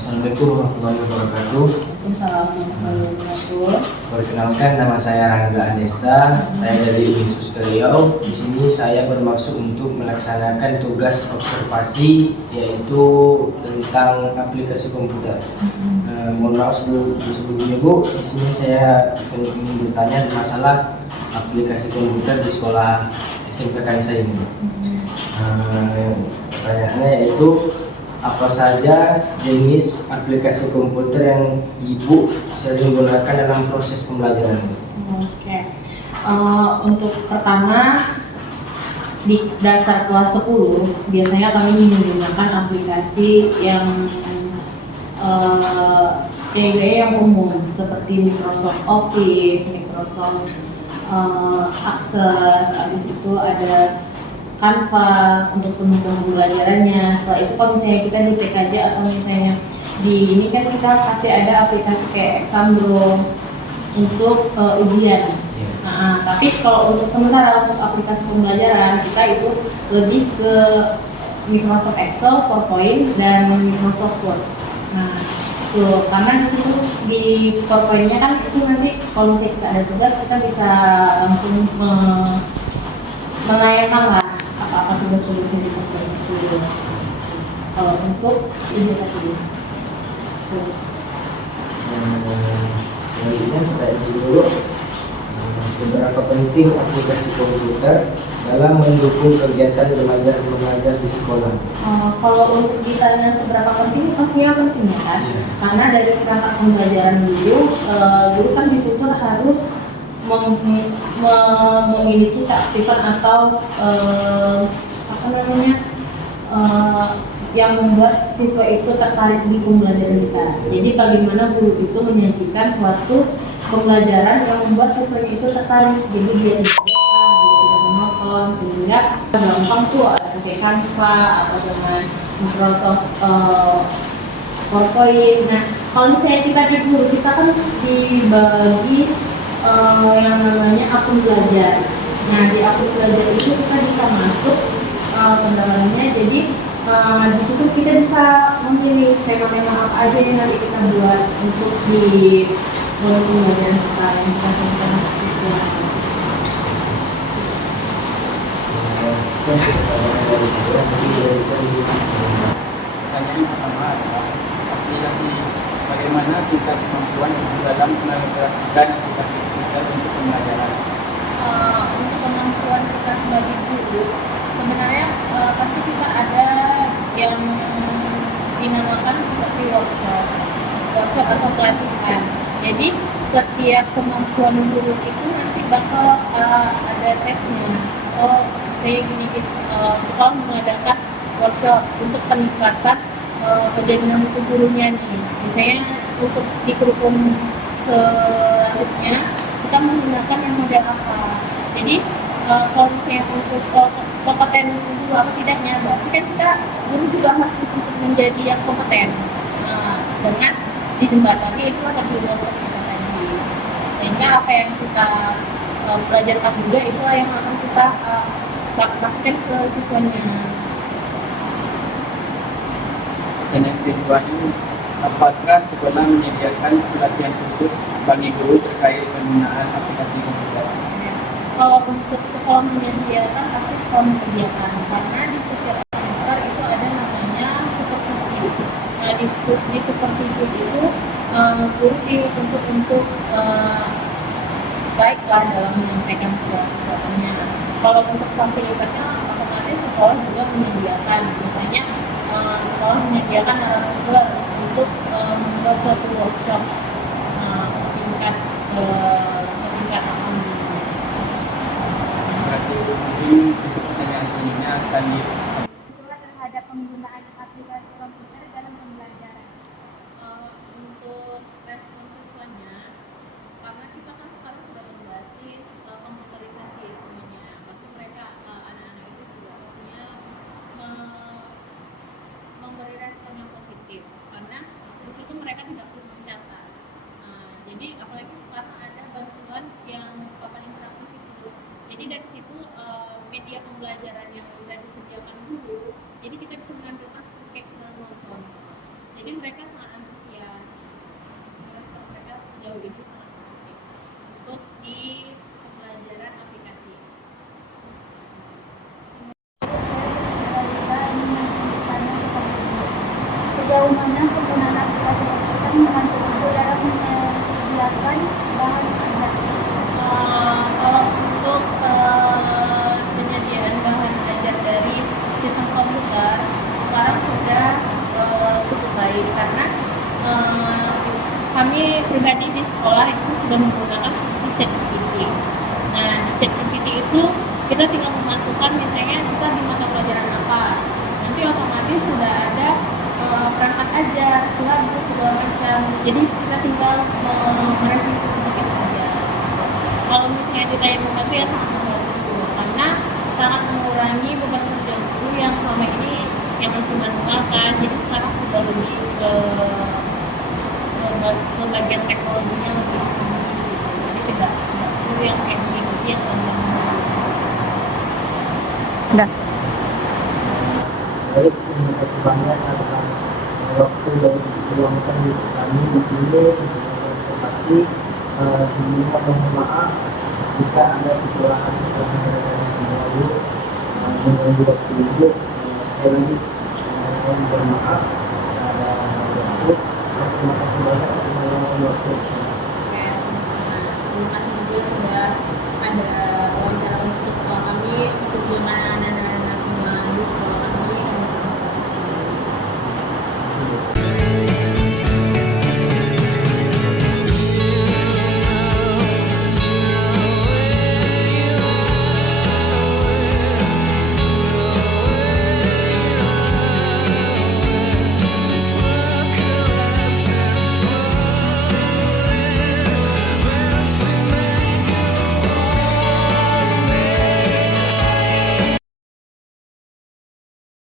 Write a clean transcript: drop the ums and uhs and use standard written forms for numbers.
Assalamualaikum warahmatullahi wabarakatuh. Waalaikumsalam warahmatullahi wabarakatuh. Perkenalkan, nama saya Rangga Anesta. Saya dari Unsus Riau. Di sini saya bermaksud untuk melaksanakan tugas observasi, yaitu tentang aplikasi komputer. Mohon maaf sebelumnya Bu. Di sini saya ingin bertanya masalah aplikasi komputer di sekolah SMK Kansai ini. Pertanyaannya yaitu, apa saja jenis aplikasi komputer yang Ibu sering gunakan dalam proses pembelajaran? Oke. Untuk pertama di dasar kelas 10 biasanya kami menggunakan aplikasi yang yang umum seperti Microsoft Office, Microsoft Access, habis itu ada Canva untuk pendukung pembelajarannya. Setelah itu kalau misalnya kita di PKJ atau misalnya di ini kan kita pasti ada aplikasi kayak Exambro untuk ujian. Nah, tapi kalau untuk sementara untuk aplikasi pembelajaran kita itu lebih ke Microsoft Excel, PowerPoint, dan Microsoft Word. Nah, itu karena di situ di PowerPoint-nya kan itu nanti kalau misalnya kita ada tugas kita bisa langsung menayangkan lah apa tugas-tugas yang kita buat itu. Kalau untuk ini tadi Selanjutnya pertanyaan dulu, seberapa penting aplikasi komputer dalam mendukung kegiatan belajar mengajar di sekolah? Kalau untuk ditanya seberapa penting, pastinya penting ya kan? Karena dari perangkat pembelajaran guru kan dituntut harus memiliki keaktifan atau yang membuat siswa itu tertarik di pembelajaran kita. Jadi bagaimana guru itu menyajikan suatu pembelajaran yang membuat siswa itu tertarik. Jadi dia tidak monoton, sehingga gampang tuh pakai Canva atau dengan Microsoft PowerPoint. Nah, kalau misalnya kita di guru kita kan dibagi yang namanya akun belajar. Nah, di akun belajar itu kita bisa masuk ke dalamnya. Jadi di situ kita bisa memilih tema-tema apa aja yang nanti kita buat untuk di pembelajaran kita yang kita sampaikan untuk siswa. Yang pertama adalah aplikasi bagaimana tingkat kemampuan dalam mengintegrasikan aplikasi komputer untuk pembelajaran. Untuk kemampuan kita sebagai guru, sebenarnya pasti kita ada yang dinamakan seperti workshop atau pelatihan. Jadi setiap kemampuan guru itu nanti bakal ada tesnya. Oh, misalnya gini, sekolah mengadakan workshop untuk peningkatan kejaringan mutu gurunya nih. Misalnya untuk di kurikulum selanjutnya kita menggunakan yang model apa. Jadi kalau misalnya untuk kompeten guru apa tidaknya, berarti kan kita guru juga harus untuk menjadi yang kompeten dengan dijembatani itu ada di workshop kita tadi, sehingga apa yang kita pelajarkan juga itulah yang akan kita pastikan ke siswanya. Dan yang kedua ini, apakah sekolah menyediakan pelatihan khusus bagi guru terkait penggunaan aplikasi komputer? Kalau untuk sekolah menyediakan, pasti sekolah menyediakan, karena di setiap semester itu ada namanya supervisi. Nah, di supervisi itu guru dituntut untuk baiklah dalam menyampaikan segala sesuatunya. Kalau untuk fasilitasnya otomatis sekolah juga menyediakan, misalnya sekolah menyediakan narasumber untuk membuat suatu workshop tingkat apa. Mungkin untuk pertanyaan selanjutnya akan terhadap penggunaan aplikasi komputer dalam pembelajaran. Untuk respon siswanya, karena kita kan sekarang sudah berbasis komputerisasi semuanya, pasti mereka anak-anak itu juga pastinya memberi respon yang positif, karena di situ mereka tidak perlu mencatat. Jadi apalagi sekarang ada bantuan yang papan interaktif itu. Jadi dari situ media pembelajaran yang sudah disediakan dulu, jadi kita bisa menampilkan seperti kayak nonton. Jadi mereka sangat sejauh ini sangat positif untuk di pembelajaran aplikasi. Sejauh mana penggunaan aplikasi komputer membantu dalam menyediakan bahan ajar? Kalau untuk penyediaan bahan ajar dari sistem komputer sekarang sudah cukup baik karena kami pribadi di sekolah itu sudah menggunakan seperti ChatGPT. Nah, di ChatGPT itu kita tinggal memasukkan misalnya kita di mata pelajaran apa, nanti otomatis sudah ada perangkat ajar, silabus segala macam. Jadi kita tinggal merevisi sedikit saja. Kalau misalnya ditanya membantu ya sangat membantu karena sangat mengurangi beban kerja guru yang selama ini yang masih manual kan. Jadi sekarang sudah lebih ke bagian teknologinya lebih tinggi gitu. Jadi tidak perlu yang kayak mengikuti yang manual. Baik, terima kasih banyak atas waktu yang diluangkan di kami di sini observasi. Sebelumnya mohon maaf jika ada kesalahan-kesalahan dari kami semua mengganggu waktu ibu. Sekali lagi saya mohon maaf ada waktu. Terima kasih banyak untuk waktu.